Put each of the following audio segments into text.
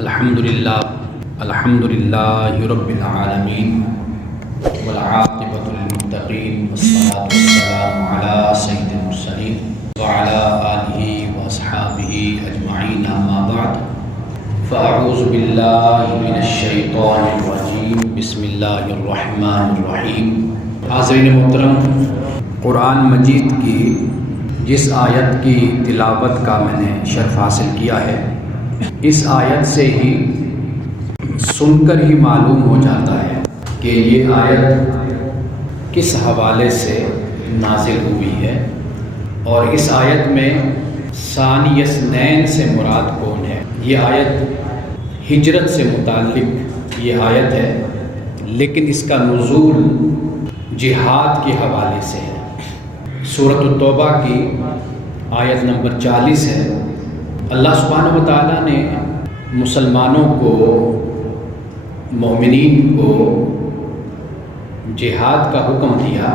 الحمدللہ رب العالمین والعاقبۃ للمتقین والصلاة والسلام علی سید المرسلین وعلی آلہ واصحابہ اجمعین اما بعد فاعوذ باللہ من الشیطان الرجیم بسم اللہ الرحمن الرحیم۔ حاضرین محترم، قرآن مجید کی جس آیت کی تلاوت کا میں نے شرف حاصل کیا ہے، اس آیت سے ہی سن کر ہی معلوم ہو جاتا ہے کہ یہ آیت کس حوالے سے نازل ہوئی ہے، اور اس آیت میں ثانی اثنین سے مراد کون ہے۔ یہ آیت ہجرت سے متعلق یہ آیت ہے، لیکن اس کا نزول جہاد کے حوالے سے ہے۔ سورۃ التوبہ کی آیت نمبر 40 ہے۔ اللہ سبحانہ و تعالیٰ نے مسلمانوں کو، مومنین کو جہاد کا حکم دیا،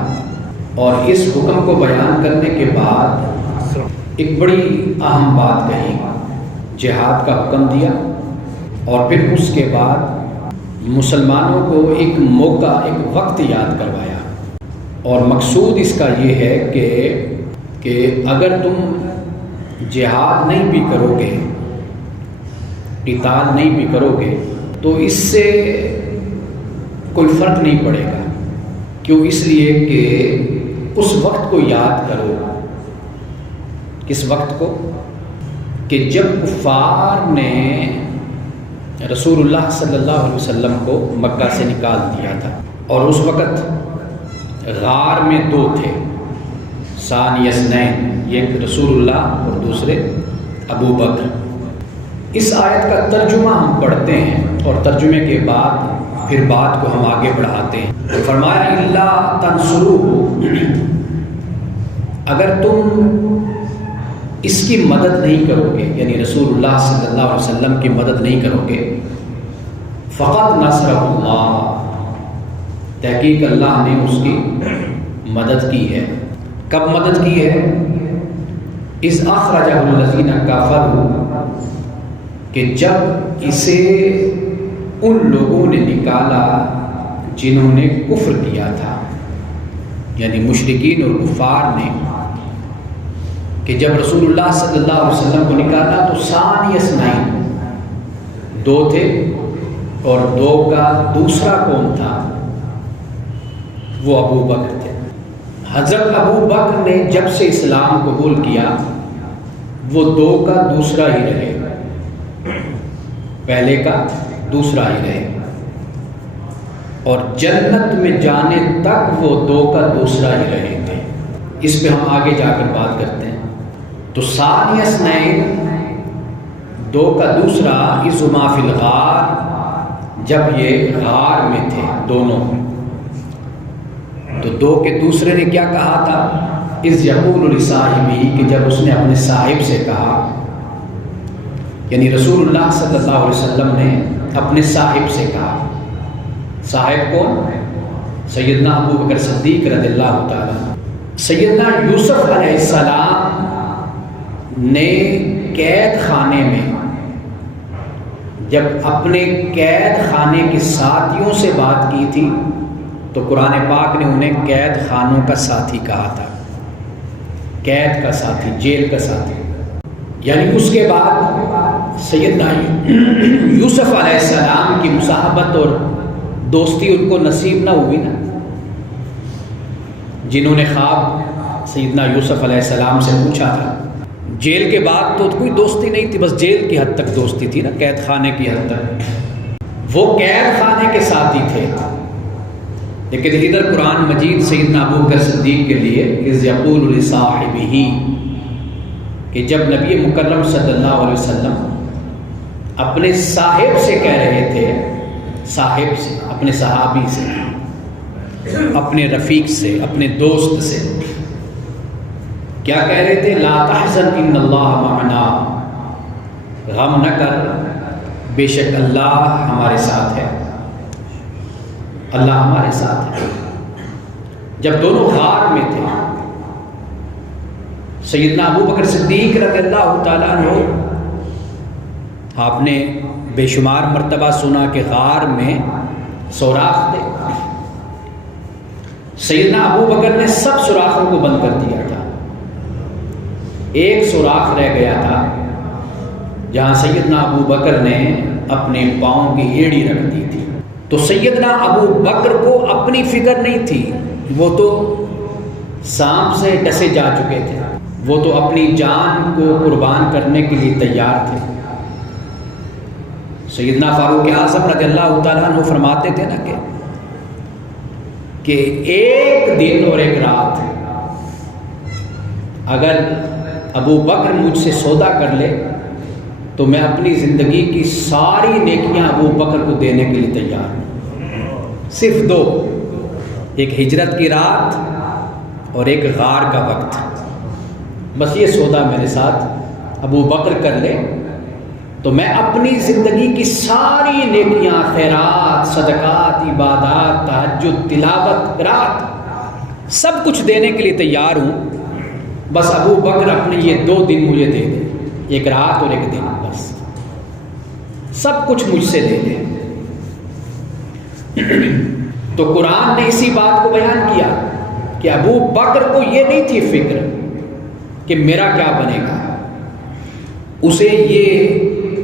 اور اس حکم کو بیان کرنے کے بعد ایک بڑی اہم بات کہی۔ جہاد کا حکم دیا اور پھر اس کے بعد مسلمانوں کو ایک موقع، ایک وقت یاد کروایا، اور مقصود اس کا یہ ہے کہ اگر تم جہاد نہیں بھی کرو گے، قتال نہیں بھی کرو گے، تو اس سے کوئی فرق نہیں پڑے گا۔ کیوں؟ اس لیے کہ اس وقت کو یاد کرو۔ کس وقت کو؟ کہ جب کفار نے رسول اللہ صلی اللہ علیہ وسلم کو مکہ سے نکال دیا تھا، اور اس وقت غار میں دو تھے، ثانی اثنین، ایک رسول اللہ اور دوسرے ابو بکر۔ اس آیت کا ترجمہ ہم پڑھتے ہیں، اور ترجمے کے بعد پھر بات کو ہم آگے بڑھاتے ہیں۔ فرمایا الا تنصروہ، اگر تم اس کی مدد نہیں کرو گے، یعنی رسول اللہ صلی اللہ علیہ وسلم کی مدد نہیں کرو گے، فقد نصرہ اللہ، تحقیق اللہ نے اس کی مدد کی ہے۔ کب مدد کی ہے؟ اذ اخرجہ الذین کفروا، کہ جب اسے ان لوگوں نے نکالا جنہوں نے کفر کیا تھا، یعنی مشرکین اور کفار نے، کہ جب رسول اللہ صلی اللہ علیہ وسلم کو نکالا تو ثانی اثنین، دو تھے، اور دو کا دوسرا کون تھا؟ وہ ابو بکر تھے۔ حضرت ابو بکر نے جب سے اسلام قبول کیا، وہ دو کا دوسرا ہی رہے، پہلے کا دوسرا ہی رہے، اور جنت میں جانے تک وہ دو کا دوسرا ہی رہیں گے۔ اس پہ ہم آگے جا کر بات کرتے ہیں۔ تو ثانی اثنین، دو کا دوسرا، اذ ہما فی الغار، جب یہ غار میں تھے دونوں، تو دو کے دوسرے نے کیا کہا تھا؟ اذ یقول لصاحبہ، کہ جب اس نے اپنے صاحب سے کہا، یعنی رسول اللہ صلی اللہ علیہ وسلم نے اپنے صاحب سے کہا۔ صاحب کون؟ سیدنا ابو بکر صدیق رضی اللہ تعالیٰ۔ سیدنا یوسف علیہ السلام نے قید خانے میں جب اپنے قید خانے کے ساتھیوں سے بات کی تھی، تو قرآن پاک نے انہیں قید خانوں کا ساتھی کہا تھا، قید کا ساتھی، جیل کا ساتھی۔ یعنی اس کے بعد سیدنا یوسف علیہ السلام کی مصاحبت اور دوستی ان کو نصیب نہ ہوئی نا، جنہوں نے خواب سیدنا یوسف علیہ السلام سے پوچھا تھا۔ جیل کے بعد تو کوئی دوستی نہیں تھی، بس جیل کی حد تک دوستی تھی نا، قید خانے کی حد تک، وہ قید خانے کے ساتھی تھے۔ لیکن ادھر قرآن مجید سیدنا ابو بکر صدیق کے لیے اذ یقول لصاحبہ، کہ جب نبی مکرم صلی اللہ علیہ وسلم اپنے صاحب سے کہہ رہے تھے، صاحب سے، اپنے صحابی سے، اپنے رفیق سے، اپنے دوست سے کیا کہہ رہے تھے؟ لا تحزن ان اللہ معنا، غم نہ کر، بے شک اللہ ہمارے ساتھ ہے، اللہ ہمارے ساتھ ہے۔ جب دونوں غار میں تھے، سیدنا ابو بکر صدیق رضی اللہ تعالیٰ عنہ آپ نے بے شمار مرتبہ سنا کہ غار میں سوراخ تھے. سیدنا ابو بکر نے سب سوراخوں کو بند کر دیا تھا. ایک سوراخ رہ گیا تھا جہاں سیدنا ابو بکر نے اپنے پاؤں کی ایڑی رکھ دی تھی. تو سیدنا ابو بکر کو اپنی فکر نہیں تھی، وہ تو سانپ سے ڈسے جا چکے تھے، وہ تو اپنی جان کو قربان کرنے کے لیے تیار تھے. سیدنا فاروق اعظم رضی اللہ تعالیٰ عنہ فرماتے تھے نا کہ ایک دن اور ایک رات اگر ابو بکر مجھ سے سودا کر لے تو میں اپنی زندگی کی ساری نیکیاں ابو بکر کو دینے کے لیے تیار ہوں. صرف دو، ایک ہجرت کی رات اور ایک غار کا وقت. بس یہ سودا میرے ساتھ ابو بکر کر لے تو میں اپنی زندگی کی ساری نیکیاں، خیرات، صدقات، عبادات، تہجد، تلاوت، رات، سب کچھ دینے کے لیے تیار ہوں. بس ابو بکر اپنے یہ 2 دن مجھے دے دے، ایک رات اور ایک دن، بس سب کچھ مجھ سے دے دے. تو قرآن نے اسی بات کو بیان کیا کہ ابو بکر کو یہ نہیں تھی فکر کہ میرا کیا بنے گا،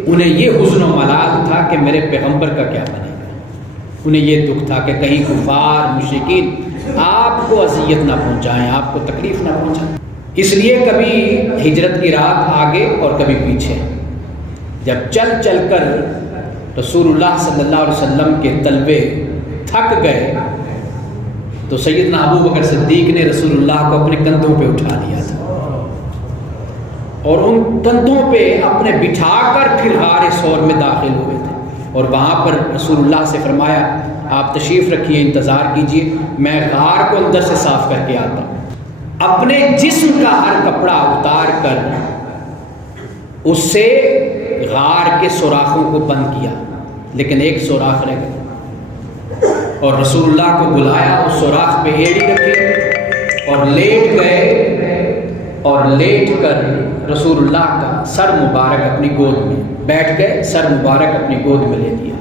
انہیں یہ حزن و ملال تھا کہ میرے پیغمبر کا کیا بنے گا. انہیں یہ دکھ تھا کہ کہیں کفار مشرکین آپ کو اذیت نہ پہنچائیں، آپ کو تکلیف نہ پہنچائیں. اس لیے کبھی ہجرت کی رات آگے اور کبھی پیچھے. جب چل چل کر رسول اللہ صلی اللہ علیہ وسلم کے تلوے تھک گئے تو سیدنا ابو بکر صدیق نے رسول اللہ کو اپنے کندھوں پہ اٹھا لیا تھا اور ان کندھوں پہ اپنے بٹھا کر پھر غار ثور میں داخل ہوئے تھے. اور وہاں پر رسول اللہ سے فرمایا آپ تشریف رکھیے، انتظار کیجیے، میں غار کو اندر سے صاف کر کے آتا ہوں. اپنے جسم کا ہر کپڑا اتار کر اس سے غار کے سوراخوں کو بند کیا، لیکن ایک سوراخ رہ گیا اور رسول اللہ کو بلایا، اس سوراخ پہ ایڑی رکھی اور لیٹ گئے اور لیٹ کر رسول اللہ کا سر مبارک اپنی گود میں بیٹھ گئے، سر مبارک اپنی گود میں لے لیا.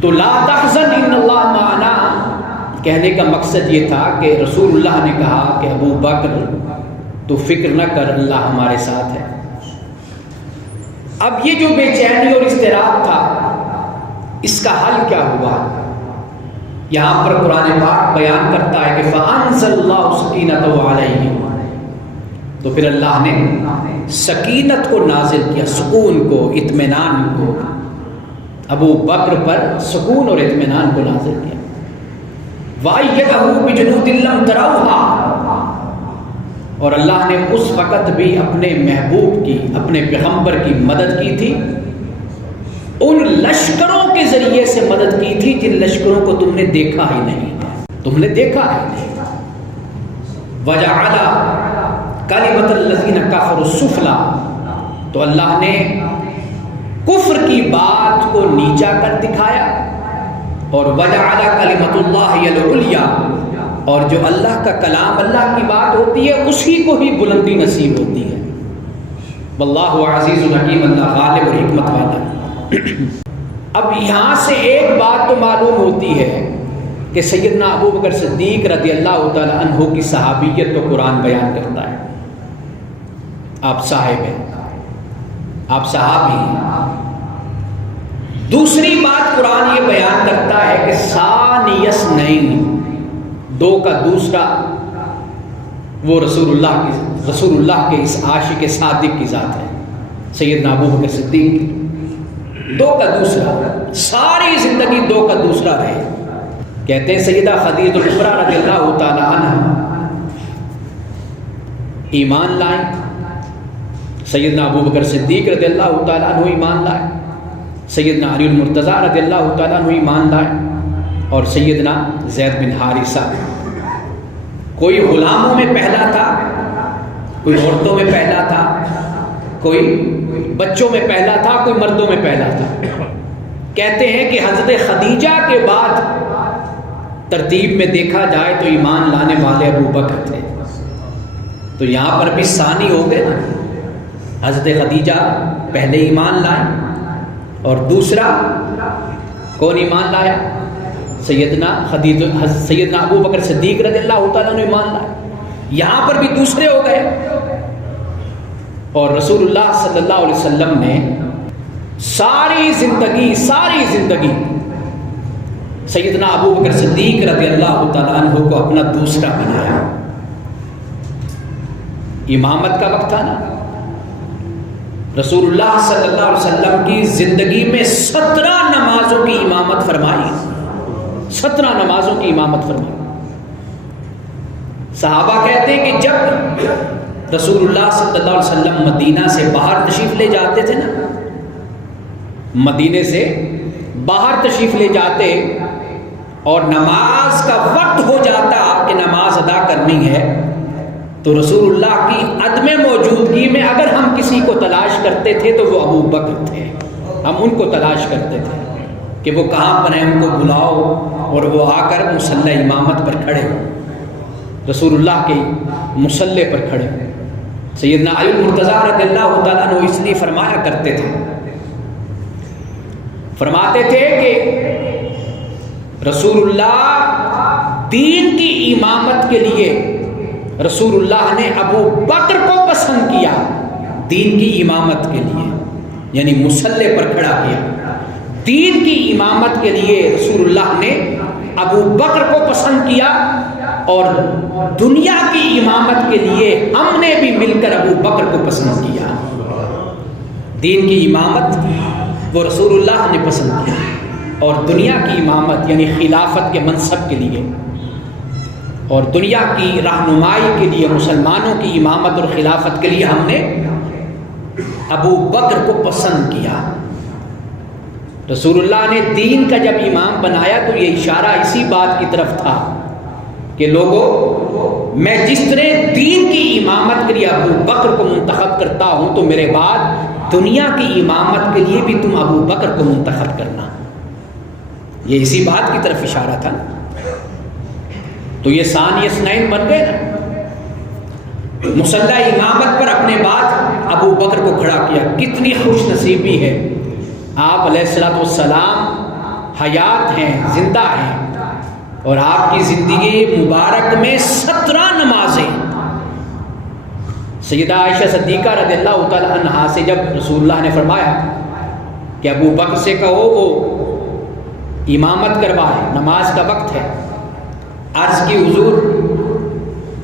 تو لا تحزن ان اللہ معنا کہنے کا مقصد یہ تھا کہ رسول اللہ نے کہا کہ ابو بکر تو فکر نہ کر، اللہ ہمارے ساتھ ہے. اب یہ جو بے چینی اور اضطراب تھا اس کا حل کیا ہوا؟ یہاں پر قرآن پاک بیان کرتا ہے کہ فَأَنزَلَ اللَّهُ سَكِينَتَهُ عَلَيْهِ، تو پھر اللہ نے سکینت کو نازل کیا، سکون کو، اطمینان کو. ابو بکر پر سکون اور اطمینان کو نازل کیا. وَأَيَّدَهُ بِجُنُودٍ لَّمْ تَرَوْهَا، اور اللہ نے اس وقت بھی اپنے محبوب کی، اپنے پیغمبر کی مدد کی تھی، ان لشکروں کے ذریعے سے مدد کی تھی جن لشکروں کو تم نے دیکھا ہی نہیں، تم نے دیکھا ہی نہیں. وَجَعَلَ كَلِمَةَ الَّذِينَ كَفَرُوا السُّفْلَىٰ، تو اللہ نے کفر کی بات کو نیچا کر دکھایا. اور وَجَعَلَ كَلِمَةُ اللَّهِ هِيَ الْعُلْيَا، اور جو اللہ کا کلام، اللہ کی بات ہوتی ہے اسی کو ہی بلندی نصیب ہوتی ہے. واللہ عزیز الحکیم، اللہ غالب اور حکمت والا. اب یہاں سے ایک بات تو معلوم ہوتی ہے کہ سیدنا ابو بکر صدیق رضی اللہ تعالی عنہ کی صحابیت تو قرآن بیان کرتا ہے. آپ صاحب ہیں، آپ صحابی ہیں. دوسری بات قرآن یہ بیان کرتا ہے کہ ثانی اثنین، 2 کا دوسرا وہ رسول اللہ کے اس عاشق صادق کی ذات ہے، سیدنا ابو بکر صدیق. 2 کا دوسرا، ساری زندگی 2 کا دوسرا رہے. کہتے ہیں سیدہ خدیجہ الکبریٰ رضی اللہ تعالی عنہ ایمان لائیں، سیدنا ابو بکر صدیق رضی اللہ تعالی عنہ ایمان لائے، سیدنا علی المرتضیٰ رضی اللہ تعالی عنہ ایمان لائے، اور سیدنا زید بن حارثہ. کوئی غلاموں میں پہلا تھا، کوئی عورتوں میں پہلا تھا، کوئی بچوں میں پہلا تھا، کوئی مردوں میں پہلا تھا. کہتے ہیں کہ حضرت خدیجہ کے بعد ترتیب میں دیکھا جائے تو ایمان لانے والے ابو بکر تھے. تو یہاں پر بھی ثانی ہو گئے نا، حضرت خدیجہ پہلے ایمان لائیں، اور دوسرا کون ایمان لایا؟ سیدنا ابو بکر صدیق رضی اللہ تعالیٰ نے ایمان لایا. یہاں پر بھی دوسرے ہو گئے. اور رسول اللہ صلی اللہ علیہ وسلم نے ساری زندگی سیدنا ابو بکر صدیق رضی اللہ تعالیٰ عنہ کو اپنا دوسرا بنایا. امامت کا وقت تھا نا. رسول اللہ صلی اللہ علیہ وسلم کی زندگی میں 17 نمازوں کی امامت فرمائی. 17 نمازوں کی امامت فرمائی. صحابہ کہتے ہیں کہ جب رسول اللہ صلی اللہ علیہ وسلم مدینہ سے باہر تشریف لے جاتے تھے نا، مدینے سے باہر تشریف لے جاتے اور نماز کا وقت ہو جاتا کہ نماز ادا کرنی ہے، تو رسول اللہ کی عدم موجودگی میں اگر ہم کسی کو تلاش کرتے تھے تو وہ ابو بکر تھے. ہم ان کو تلاش کرتے تھے کہ وہ کہاں پر ہیں، ان کو بلاؤ اور وہ آ کر مصلی امامت پر کھڑے ہو، رسول اللہ کے مصلی پر کھڑے ہو. سیدنا علی مرتضیٰ رضی اللہ تعالیٰ عنہ اس لیے فرمایا کرتے تھے، فرماتے تھے کہ رسول اللہ دین کی امامت کے لیے رسول اللہ نے ابو بکر کو پسند کیا. دین کی امامت کے لیے یعنی مصلی پر کھڑا کیا. دین کی امامت کے لیے رسول اللہ نے ابو بکر کو پسند کیا، اور دنیا کی امامت کے لیے ہم نے بھی مل کر ابو بکر کو پسند کیا. دین کی امامت وہ رسول اللہ نے پسند کیا، اور دنیا کی امامت یعنی خلافت کے منصب کے لیے اور دنیا کی رہنمائی کے لیے، مسلمانوں کی امامت اور خلافت کے لیے ہم نے ابو بکر کو پسند کیا. رسول اللہ نے دین کا جب امام بنایا تو یہ اشارہ اسی بات کی طرف تھا کہ لوگوں، میں جس طرح دین کی امامت کے لیے ابو بکر کو منتخب کرتا ہوں تو میرے بعد دنیا کی امامت کے لیے بھی تم ابو بکر کو منتخب کرنا. یہ اسی بات کی طرف اشارہ تھا. تو یہ ثانی اثنین بن گئے نا. مصلی امامت پر اپنے بعد ابو بکر کو کھڑا کیا. کتنی خوش نصیبی ہے. آپ علیہ الصلوۃ والسلام حیات ہیں، زندہ ہیں، اور آپ کی زندگی مبارک میں 17 نمازیں. سیدہ عائشہ صدیقہ رضی اللہ تعالی عنہا سے جب رسول اللہ نے فرمایا کہ ابو بکر سے کہو وہ امامت کروائے، نماز کا وقت ہے، عرض کی حضور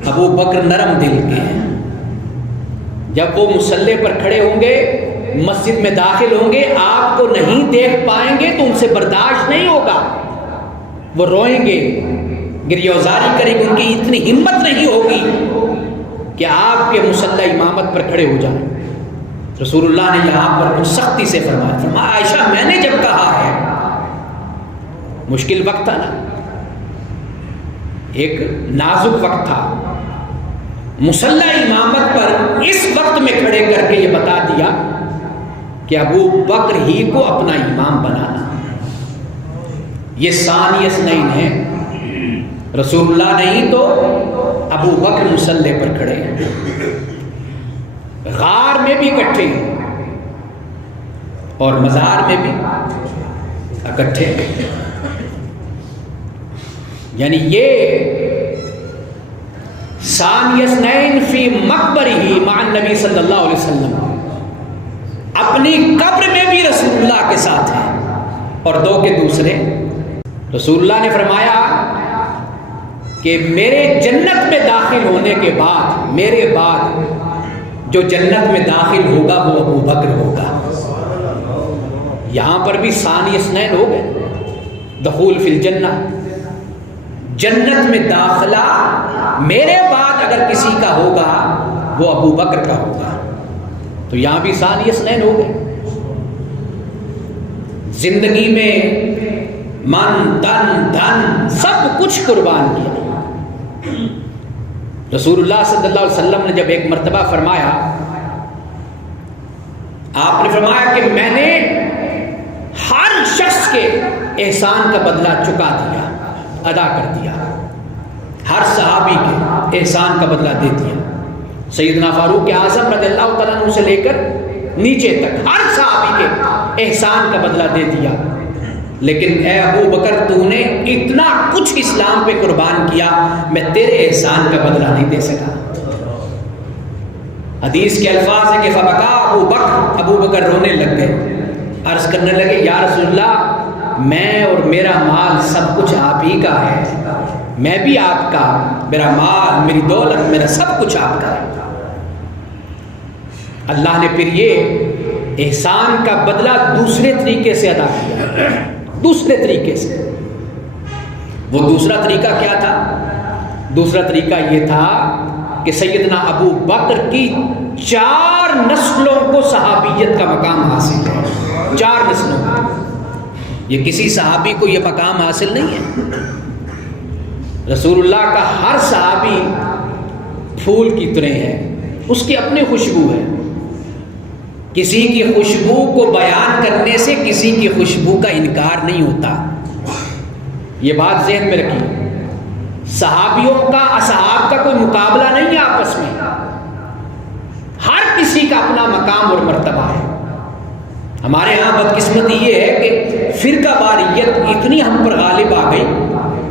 ابو بکر نرم دل کے ہیں، جب وہ مصلی پر کھڑے ہوں گے، مسجد میں داخل ہوں گے، آپ کو نہیں دیکھ پائیں گے تو ان سے برداشت نہیں ہوگا، وہ روئیں گے، گریہوزاری کریں گے، ان کی اتنی ہمت نہیں ہوگی کہ آپ کے مصلی امامت پر کھڑے ہو جائیں. رسول اللہ نے یہاں پر کچھ سختی سے فرمایا عائشہ میں نے جب کہا ہے، مشکل وقت تھا نا، ایک نازک وقت تھا، مصلی امامت پر اس وقت میں کھڑے کر کے یہ بتا دیا کہ ابو بکر ہی کو اپنا امام بنانا. یہ ثانی اثنین ہے. رسول اللہ نہیں تو ابو بکر مصلی پر کھڑے ہیں، غار میں بھی اکٹھے ہیں اور مزار میں بھی اکٹھے ہیں. یعنی یہ ثانی اثنین فی مقبرہ مع النبی صلی اللہ علیہ وسلم، اپنی قبر میں بھی رسول اللہ کے ساتھ ہیں. اور دو کے دوسرے، رسول اللہ نے فرمایا کہ میرے جنت میں داخل ہونے کے بعد، میرے بعد جو جنت میں داخل ہوگا وہ ابو بکر ہوگا. یہاں پر بھی ثانی اثنین ہو گئے. دخول فی الجنہ، جنت میں داخلہ میرے بعد اگر کسی کا ہوگا وہ ابو بکر کا ہوگا. تو یہاں بھی ثانی اثنین ہو گئے. زندگی میں من، تن، دھن سب کچھ قربان کیا. رسول اللہ صلی اللہ علیہ وسلم نے جب ایک مرتبہ فرمایا، آپ نے فرمایا کہ میں نے ہر شخص کے احسان کا بدلہ چکا دیا، ادا کر دیا، ہر صحابی کے احسان کا بدلہ دے دیا. سیدنا فاروق اعظم رضی اللہ تعالیٰ عنہ سے لے کر نیچے تک ہر صحابی کے احسان کا بدلہ دے دیا، لیکن اے ابو بکر تو نے اتنا کچھ اسلام پہ قربان کیا، میں تیرے احسان کا بدلہ نہیں دے سکا۔ حدیث کے الفاظ ہیں کہ فبکا ابو بکر رونے لگ گئے، عرض کرنے لگے یا رسول اللہ میں اور میرا مال سب کچھ آپ ہی کا ہے، میں بھی آپ کا، میرا مال، میری دولت، میرا سب کچھ آپ کا ہے۔ اللہ نے پھر یہ احسان کا بدلہ دوسرے طریقے سے ادا کیا، دوسرے طریقے سے۔ وہ دوسرا طریقہ کیا تھا؟ دوسرا طریقہ یہ تھا کہ سیدنا ابو بکر کی 4 نسلوں کو صحابیت کا مقام حاصل ہے، 4 نسلوں کو۔ یہ کسی صحابی کو یہ مقام حاصل نہیں ہے۔ رسول اللہ کا ہر صحابی پھول کی طرح ہے، اس کی اپنی خوشبو ہے۔ کسی کی خوشبو کو بیان کرنے سے کسی کی خوشبو کا انکار نہیں ہوتا، یہ بات ذہن میں رکھیے۔ صحابیوں کا، اصحاب کا کوئی مقابلہ نہیں ہے آپس میں، ہر کسی کا اپنا مقام اور مرتبہ ہے۔ ہمارے ہاں بدقسمتی یہ ہے کہ فرقہ واریت اتنی ہم پر غالب آ گئی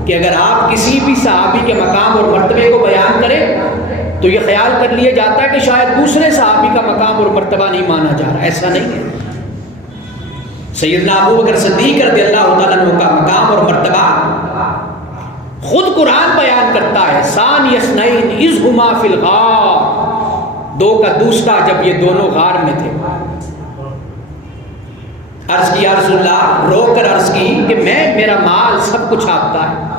کہ اگر آپ کسی بھی صحابی کے مقام اور مرتبے کو بیان کریں تو یہ خیال کر لیا جاتا ہے کہ شاید دوسرے صحابی کا مقام اور مرتبہ نہیں مانا جا رہا۔ ایسا نہیں ہے۔ سیدنا ابو بکر صدیق رضی اللہ تعالیٰ عنہ کا مقام اور مرتبہ خود قرآن بیان کرتا ہے، ثانی اثنین اذ ہما فی الغار، 2 کا دوسرا جب یہ دونوں غار میں تھے۔ عرض کی یا رسول اللہ، رو کر عرض کی کہ میرا مال سب کچھ آپ کا ہے۔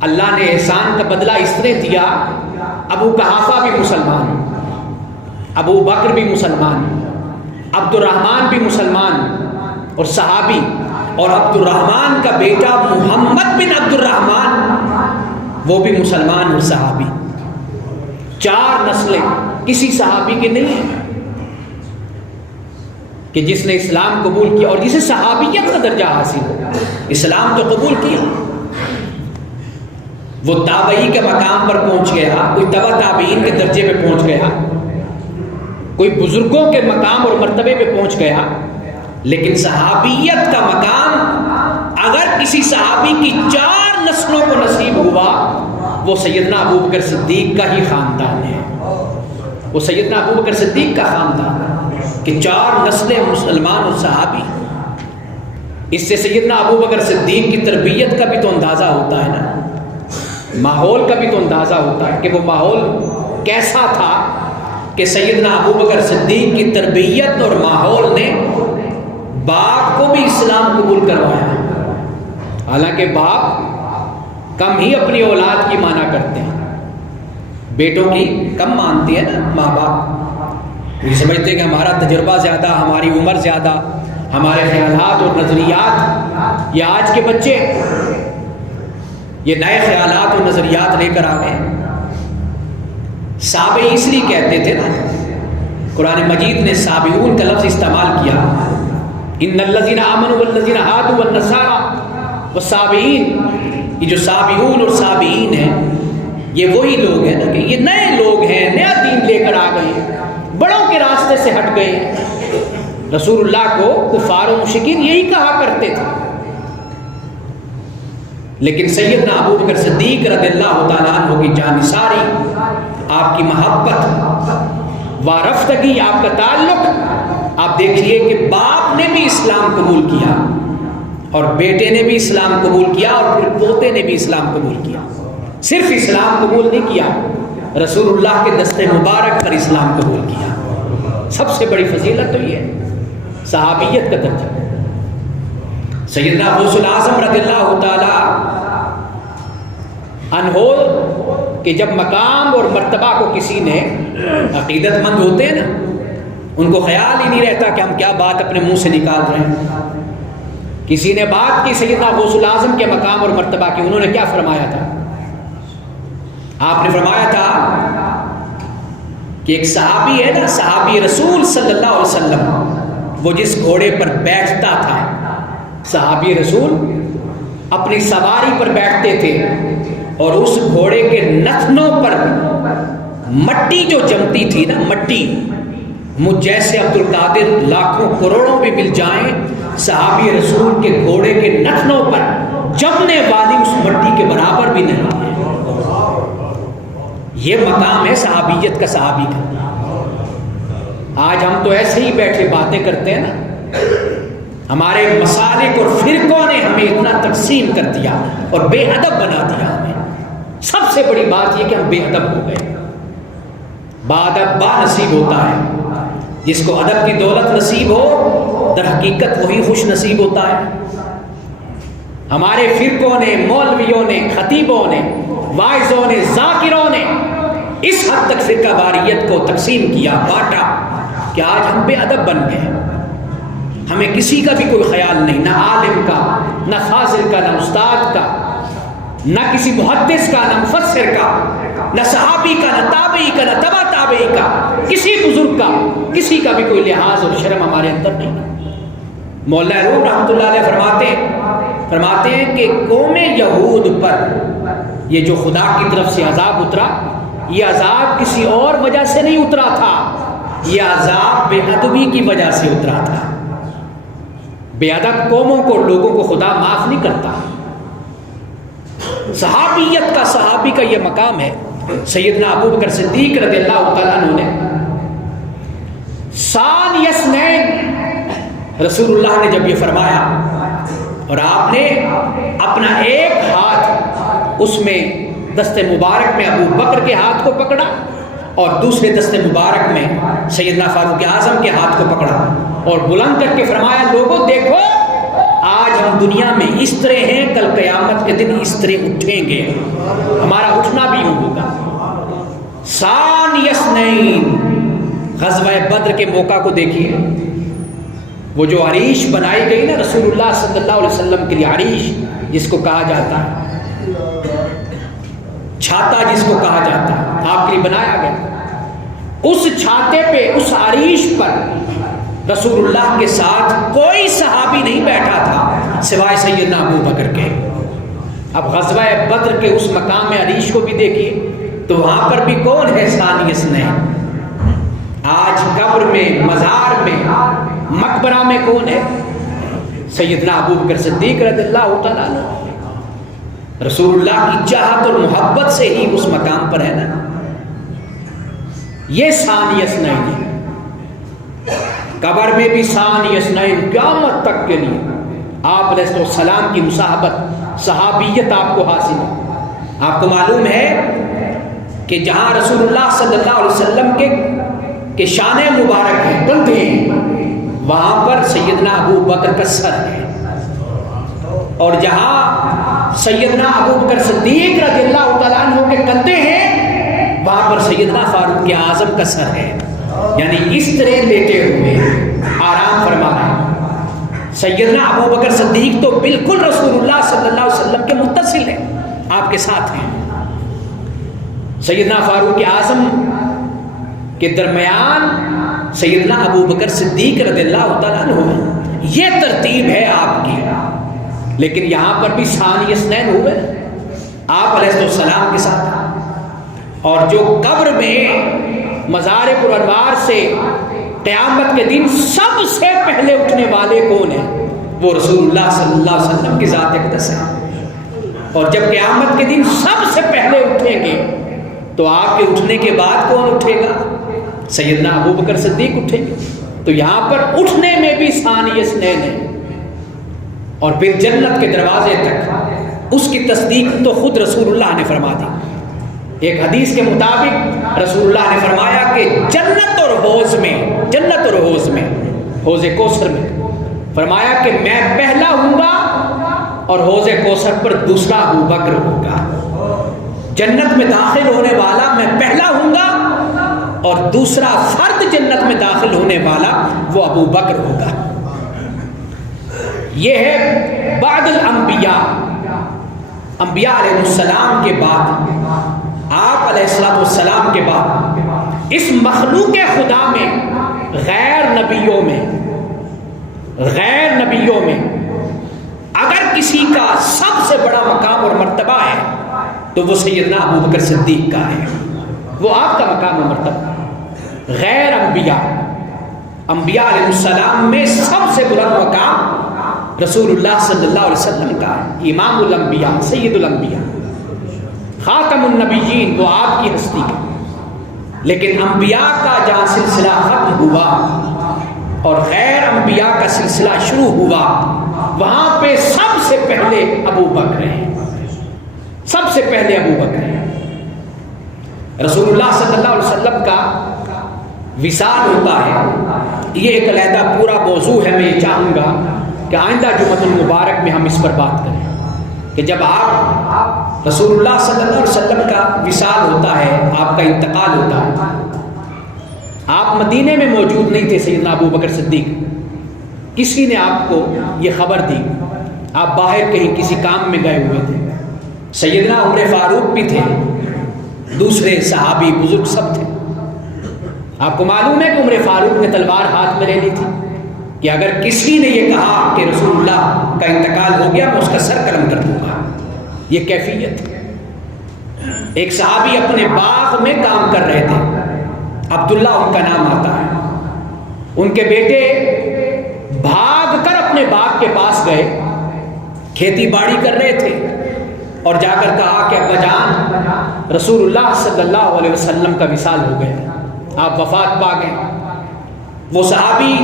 اللہ نے احسان کا بدلہ اس طرح دیا، ابو قحافہ بھی مسلمان، ابو بکر بھی مسلمان، عبد الرحمن بھی مسلمان اور صحابی، اور عبد الرحمن کا بیٹا محمد بن عبد الرحمن وہ بھی مسلمان اور صحابی۔ 4 نسلیں کسی صحابی کے نہیں ہیں کہ جس نے اسلام قبول کیا اور جسے صحابیت کا درجہ حاصل ہو۔ اسلام تو قبول کیا، وہ تابعی کے مقام پر پہنچ گیا، کوئی تبع تابعین کے درجے پہ پہنچ گیا، کوئی بزرگوں کے مقام اور مرتبے پہ پہنچ گیا، لیکن صحابیت کا مقام اگر کسی صحابی کی 4 نسلوں کو نصیب ہوا، وہ سیدنا ابو بکر صدیق کا ہی خاندان ہے، وہ سیدنا ابو بکر صدیق کا خاندان ہے کہ 4 نسلیں مسلمان اور صحابی۔ اس سے سیدنا ابو بکر صدیق کی تربیت کا بھی تو اندازہ ہوتا ہے نا، ماحول کا بھی تو اندازہ ہوتا ہے کہ وہ ماحول کیسا تھا کہ سیدنا ابو بکر صدیق کی تربیت اور ماحول نے باپ کو بھی اسلام قبول کروایا۔ حالانکہ باپ کم ہی اپنی اولاد کی مانا کرتے ہیں، بیٹوں کی کم مانتے ہیں نا ماں باپ، یہ سمجھتے ہیں کہ ہمارا تجربہ زیادہ، ہماری عمر زیادہ، ہمارے خیالات اور نظریات۔ یہ آج کے بچے یہ نئے خیالات اور نظریات لے کر آ گئے۔ سابع اس لیے کہتے تھے نا، قرآن مجید نے سابعون کا لفظ استعمال کیا، ان الذین آمنوا والذین ہادوا والنصارى والسابعین۔ یہ جو سابعون اور سابعین ہیں یہ وہی لوگ ہیں نا کہ یہ نئے لوگ ہیں، نیا دین لے کر آ گئے ہیں، بڑوں کے راستے سے ہٹ گئے ہیں۔ رسول اللہ کو کفار و مشرکین یہی کہا کرتے تھے، لیکن سیدنا ابو بکر صدیق رضی اللہ تعالیٰ عنہ کی جانثاری، آپ کی محبت، وارفتگی، آپ کا تعلق، آپ دیکھیے کہ باپ نے بھی اسلام قبول کیا اور بیٹے نے بھی اسلام قبول کیا اور پھر پوتے نے بھی اسلام قبول کیا۔ صرف اسلام قبول نہیں کیا، رسول اللہ کے دست مبارک پر اسلام قبول کیا۔ سب سے بڑی فضیلت تو یہ ہے صحابیت کا درجہ۔ سیدنا غوث الاعظم رضی اللہ تعالی عنہ کہ جب مقام اور مرتبہ کو کسی نے، عقیدت مند ہوتے ہیں نا، ان کو خیال ہی نہیں رہتا کہ ہم کیا بات اپنے منہ سے نکال رہے ہیں۔ کسی نے بات کی سیدنا غوث الاعظم کے مقام اور مرتبہ کی، انہوں نے کیا فرمایا تھا؟ آپ نے فرمایا تھا کہ ایک صحابی ہے نا، صحابی رسول صلی اللہ علیہ وسلم، وہ جس گھوڑے پر بیٹھتا تھا، صحابی رسول اپنی سواری پر بیٹھتے تھے اور اس گھوڑے کے نتنوں پر مٹی جو جمتی تھی نا، مٹی مجھ جیسے عبد القادر لاکھوں کروڑوں بھی مل جائیں، صحابی رسول کے گھوڑے کے نتنوں پر جمنے والی اس مٹی کے برابر بھی نہیں ہے۔ یہ مقام ہے صحابیت کا، صحابی کا۔ آج ہم تو ایسے ہی بیٹھے باتیں کرتے ہیں نا، ہمارے مسالک اور فرقوں نے ہمیں اتنا تقسیم کر دیا اور بے ادب بنا دیا ہمیں۔ سب سے بڑی بات یہ کہ ہم بے ادب ہو گئے۔ بادب با نصیب ہوتا ہے، جس کو ادب کی دولت نصیب ہو در حقیقت وہی خوش نصیب ہوتا ہے۔ ہمارے فرقوں نے، مولویوں نے، خطیبوں نے، واعظوں نے، ذاکروں نے اس حد تک فرقہ واریت کو تقسیم کیا، بانٹا کہ آج ہم بے ادب بن گئے۔ ہمیں کسی کا بھی کوئی خیال نہیں، نہ عالم کا، نہ فاضل کا، نہ استاد کا، نہ کسی محدث کا، نہ مفسر کا، نہ صحابی کا، نہ تابعی کا، نہ تبع تابعی کا، کسی بزرگ کا، کسی کا بھی کوئی لحاظ اور شرم ہمارے اندر نہیں۔ مولانا روم رحمۃ اللہ علیہ فرماتے ہیں کہ قوم یہود پر یہ جو خدا کی طرف سے عذاب اترا، یہ عذاب کسی اور وجہ سے نہیں اترا تھا، یہ عذاب بے ادبی کی وجہ سے اترا تھا۔ بے ادب قوموں کو، لوگوں کو خدا معاف نہیں کرتا۔ صحابیت کا، صحابی کا یہ مقام ہے۔ سیدنا ابو بکر صدیق رضی اللہ تعالیٰ عنہ نے ثانی اثنین، رسول اللہ نے جب یہ فرمایا اور آپ نے اپنا ایک ہاتھ اس میں دست مبارک میں ابو بکر کے ہاتھ کو پکڑا اور دوسرے دست مبارک میں سیدنا فاروق اعظم کے ہاتھ کو پکڑا اور بلند کر کے فرمایا، لوگوں دیکھو آج ہم دنیا میں اس طرح ہیں، کل قیامت کے دن اس طرح اٹھیں گے، ہمارا اٹھنا بھی ہوگا۔ ثانی اثنین، غزوہ بدر کے موقع کو دیکھیے، وہ جو عریش بنائی گئی نا رسول اللہ صلی اللہ علیہ وسلم کے لیے، عریش جس کو کہا جاتا ہے، چھاتا جس کو کہا جاتا ہے، آپ کے لیے بنایا گیا۔ اس چھاتے پہ، اس عریش پر رسول اللہ کے ساتھ کوئی صحابی نہیں بیٹھا تھا سوائے سیدنا ابو بکر کے۔ اب غزوہ بدر کے اس مقام عریش کو بھی دیکھیے تو وہاں پر بھی کون ہے ثانی اثنین؟ آج قبر میں، مزار میں، مقبرہ میں کون ہے؟ سیدنا ابو بکر صدیق رضی اللہ تعالیٰ عنہ۔ رسول اللہ کی چاہت اور محبت سے ہی اس مقام پر ہے نا۔ یہ ثانی اثنین ہے، قبر میں بھی ثانی اثنین، قیامت تک کے لیے آپ علیہ السلام کی مصاحبت، صحابیت آپ کو حاصل ہے۔ آپ کو معلوم ہے کہ جہاں رسول اللہ صلی اللہ علیہ وسلم کے شان مبارک ہیں، کندھے ہیں، وہاں پر سیدنا ابو بکر کا سر ہے، اور جہاں سیدنا ابو بکر صدیق رضی اللہ تعالیٰ عنہ کے کندھے ہیں وہاں پر سیدنا فاروق اعظم کا سر ہے، یعنی اس طرح لیٹے ہوئے آرام فرما رہے ہیں۔ سیدنا ابو بکر صدیق تو بالکل رسول اللہ صلی اللہ علیہ وسلم کے متصل ہیں، آپ کے ساتھ ہیں۔ سیدنا فاروق اعظم کے درمیان سیدنا ابو بکر صدیق رضی اللہ تعالیٰ عنہ، یہ ترتیب ہے آپ کی۔ لیکن یہاں پر بھی ثانی اثنین ہوئے آپ علیہ السلام کے ساتھ، اور جو قبر میں مزار پر انوار سے قیامت کے دن سب سے پہلے اٹھنے والے کون ہیں؟ وہ رسول اللہ صلی اللہ علیہ وسلم کی ذات اقدس ہے۔ اور جب قیامت کے دن سب سے پہلے اٹھیں گے تو آپ کے اٹھنے کے بعد کون اٹھے گا؟ سیدنا ابو بکر صدیق اٹھیں گے۔ تو یہاں پر اٹھنے میں بھی ثانی اثنین ہے، اور پھر جنت کے دروازے تک اس کی تصدیق تو خود رسول اللہ نے فرما دی۔ ایک حدیث کے مطابق رسول اللہ نے فرمایا کہ جنت اور حوض میں حوض کوثر میں فرمایا کہ میں پہلا ہوں گا اور حوض کوثر پر دوسرا ابو بکر ہوگا۔ جنت میں داخل ہونے والا میں پہلا ہوں گا اور دوسرا فرد جنت میں داخل ہونے والا وہ ابو بکر ہوگا۔ یہ ہے بعد الانبیاء، انبیاء علیہ السلام کے بعد، آپ علیہ السلام کے بعد اس مخلوق خدا میں غیر نبیوں میں اگر کسی کا سب سے بڑا مقام اور مرتبہ ہے تو وہ سیدنا ابو بکر صدیق کا ہے، وہ آپ کا مقام اور مرتبہ۔ غیر انبیاء انبیاء علیہ السلام میں سب سے بلند مقام رسول اللہ صلی اللہ علیہ وسلم کا ہے، امام الانبیاء، سید الانبیاء، خاتم النبیین، وہ آپ کی ہستی کا۔ لیکن انبیاء کا جہاں سلسلہ ختم ہوا اور غیر انبیاء کا سلسلہ شروع ہوا، وہاں پہ سب سے پہلے ابو بکر ہیں، سب سے پہلے ابو بکر ہیں۔ رسول اللہ صلی اللہ علیہ وسلم کا وصال ہوتا ہے، یہ ایک علیحدہ پورا موضوع ہے۔ میں یہ چاہوں گا کہ آئندہ جمعۃ المبارک میں ہم اس پر بات کریں کہ جب آپ رسول اللہ صلی اللہ علیہ وسلم کا وصال ہوتا ہے، آپ کا انتقال ہوتا ہے، آپ مدینے میں موجود نہیں تھے سیدنا ابو بکر صدیق، کسی نے آپ کو یہ خبر دی، آپ باہر کہیں کسی کام میں گئے ہوئے تھے۔ سیدنا عمر فاروق بھی تھے، دوسرے صحابی بزرگ سب تھے۔ آپ کو معلوم ہے کہ عمر فاروق نے تلوار ہاتھ میں لے لی تھی کہ اگر کسی نے یہ کہا کہ رسول اللہ کا انتقال ہو گیا، میں اس کا سر قلم کر دوں گا۔ یہ کیفیت ہے۔ ایک صحابی اپنے باغ میں کام کر رہے تھے، عبداللہ ان کا نام آتا ہے، ان کے بیٹے بھاگ کر اپنے باغ کے پاس گئے، کھیتی باڑی کر رہے تھے، اور جا کر کہا کہ ابا جان رسول اللہ صلی اللہ علیہ وسلم کا وصال ہو گیا، آپ وفات پا گئے۔ وہ صحابی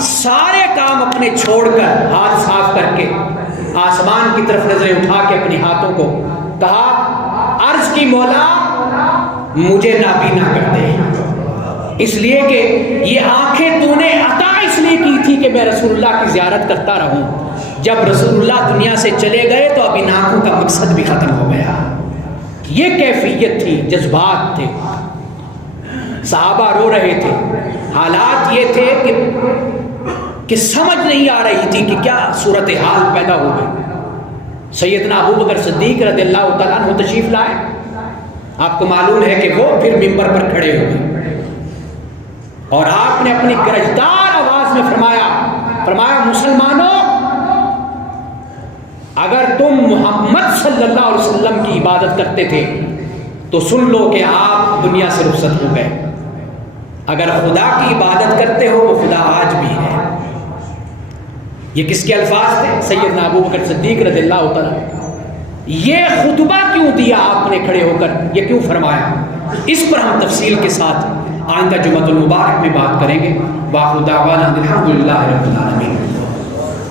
سارے کام اپنے چھوڑ کر، ہاتھ صاف کر کے آسمان کی طرف نظریں اٹھا کے اپنے ہاتھوں کو کہا، عرض کی مولا مجھے نابینا کر دے، اس لیے کہ یہ آنکھیں تو نے عطا اس لیے کی تھی کہ میں رسول اللہ کی زیارت کرتا رہوں، جب رسول اللہ دنیا سے چلے گئے تو اب ان آنکھوں کا مقصد بھی ختم ہو گیا۔ یہ کیفیت تھی، جذبات تھے، صحابہ رو رہے تھے۔ حالات یہ تھے کہ سمجھ نہیں آ رہی تھی کہ کیا صورتحال پیدا ہو گئی۔ سیدنا ابو بکر صدیق رضی اللہ تعالیٰ عنہ تشریف لائے۔ آپ کو معلوم ہے کہ وہ پھر ممبر پر کھڑے ہوئے اور آپ نے اپنی گرجدار آواز میں فرمایا مسلمانوں، اگر تم محمد صلی اللہ علیہ وسلم کی عبادت کرتے تھے تو سن لو کہ آپ دنیا سے رخصت ہو گئے، اگر خدا کی عبادت کرتے ہو وہ خدا آج بھی ہے۔ یہ کس کے الفاظ تھے؟ سیدنا ابو بکر صدیق رضی اللہ تعالیٰ۔ یہ خطبہ کیوں دیا آپ نے کھڑے ہو کر، یہ کیوں فرمایا؟ اس پر ہم تفصیل کے ساتھ آئندہ جمعۃ المبارک میں بات کریں گے۔ وآخر دعوانا الحمدللہ رب العالمین۔